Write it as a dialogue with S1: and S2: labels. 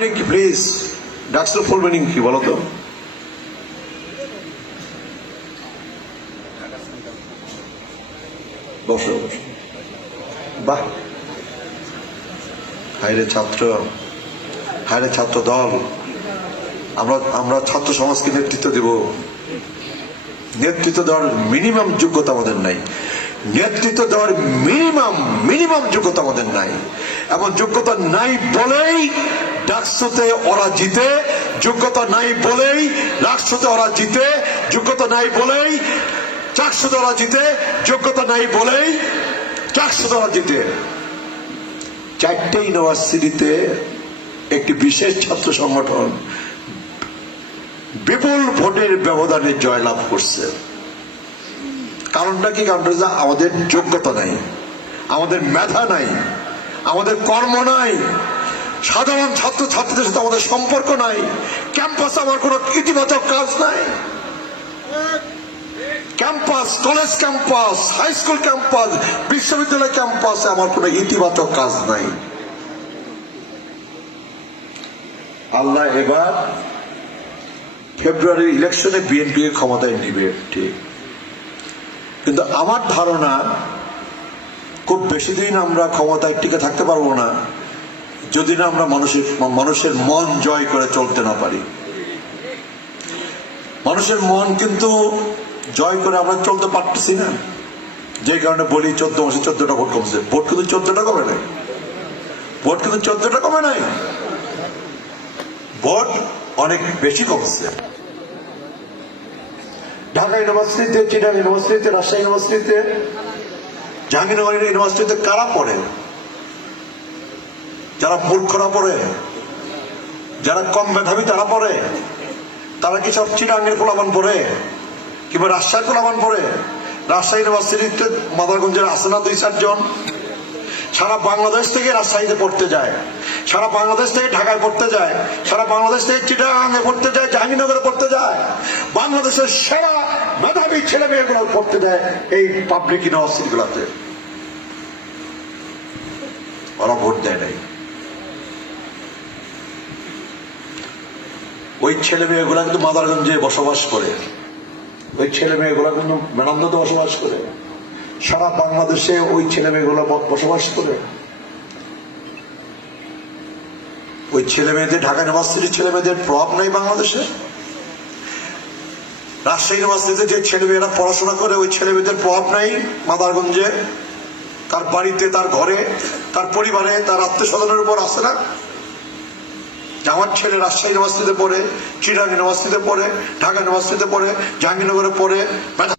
S1: কি please full meaning কি বলো তো বসো বাহ ছাত্র ছাত্র দল আমরা আমরা ছাত্র সমাজকে নেতৃত্ব দেব নেতৃত্ব দেওয়ার মিনিমাম যোগ্যতা আমাদের নাই নেতৃত্ব দেওয়ার মিনিমাম মিনিমাম যোগ্যতা আমাদের নাই এমন যোগ্যতা নাই বলেই ডাকসুতে ওরা জিতে যোগ্যতা নাই বলেই ডাকসুতে ওরা জিতে যোগ্যতা নাই বলেই চাকসুতে ওরা জিতে যোগ্যতা নাই বলেই চাকসুতে ওরা জিতে চারটে ইউনিভার্সিটিতে একটি বিশেষ ছাত্র সংগঠন বিপুল ভোটের ব্যবধানে জয়লাভ করছে কারণটা কি কারণটা আমাদের যোগ্যতা নাই আমাদের মেধা নাই আমাদের কর্ম নাই সাধারণ ছাত্র ছাত্রীদের সাথে আমাদের সম্পর্ক নাই ক্যাম্পাস আমার কোন ইতিবাচক কাজ নাই campus college campus high school campus বিশ্ববিদ্যালয় ক্যাম্পাস আমার কোন ইতিবাচক কাজ নাই আল্লাহ এবার ফেব্রুয়ারির ইলেকশনে বিএনপিকে ক্ষমতায় নিবে ঠিক কিন্তু আমার ধারণা খুব বেশি দিন আমরা ক্ষমতায় টিকে থাকতে পারবো না যদি না আমরা মানুষের মানুষের মন জয় করে চলতে না পারি মানুষের মন কিন্তু জয় করে আমরা চলতে পারতেছি না যে কারণে বলি চোদ্দ মাসে চোদ্দটা ভোট কমছে ভোট কিন্তু চোদ্দটা কমে নাই ভোট কিন্তু চোদ্দটা কমে নাই ভোট অনেক বেশি কমছে ঢাকা ইউনিভার্সিটিতে চিটাং ইউনিভার্সিটিতে রাজশাহী ইউনিভার্সিটিতে জাহাঙ্গীরনগর ইউনিভার্সিটিতে কারা পড়ে যারা মূর্খরা পড়ে যারা কম মেধাবী তারা পড়ে তারা কি সব চিরাঙ্গের কোলাবান পড়ে কিংবা রাজশাহী কোলাবান পড়ে রাজশাহী ইউনিভার্সিটিতে মাদারগঞ্জের আসে না দুই চারজন সারা বাংলাদেশ থেকে রাজশাহীতে পড়তে যায় সারা বাংলাদেশ থেকে ঢাকায় পড়তে যায় সারা বাংলাদেশ থেকে চিটাগাঙে পড়তে যায় জাহাঙ্গীরনগরে পড়তে যায় বাংলাদেশের সেরা মেধাবী ছেলে মেয়েগুলো পড়তে যায় এই পাবলিক ইউনিভার্সিটিগুলোতে ওরা ভোট দেয় নাই ওই ছেলে মেয়েগুলা কিন্তু মাদারগঞ্জে বসবাস করে ওই ছেলে মেয়েগুলা কিন্তু মেনান্দাতে বসবাস করে সারা বাংলাদেশে ওই ছেলে মেয়েগুলো বসবাস করে ওই ছেলে মেয়েদের ঢাকা ইউনিভার্সিটির ছেলে মেয়েদের প্রভাব নেই বাংলাদেশে রাজশাহী ইউনিভার্সিটিতে যে ছেলে মেয়েরা পড়াশোনা করে ওই ছেলে মেয়েদের প্রভাব নেই মাদারগঞ্জে তার বাড়িতে তার ঘরে তার পরিবারে তার আত্মীয় স্বজনের উপর আসে না আমার ছেলে রাজশাহী ইউনিভার্সিটিতে পড়ে চিরাং ইউনিভার্সিটিতে পড়ে ঢাকা ইউনিভার্সিটিতে পড়ে জাহাঙ্গীরনগরে পড়ে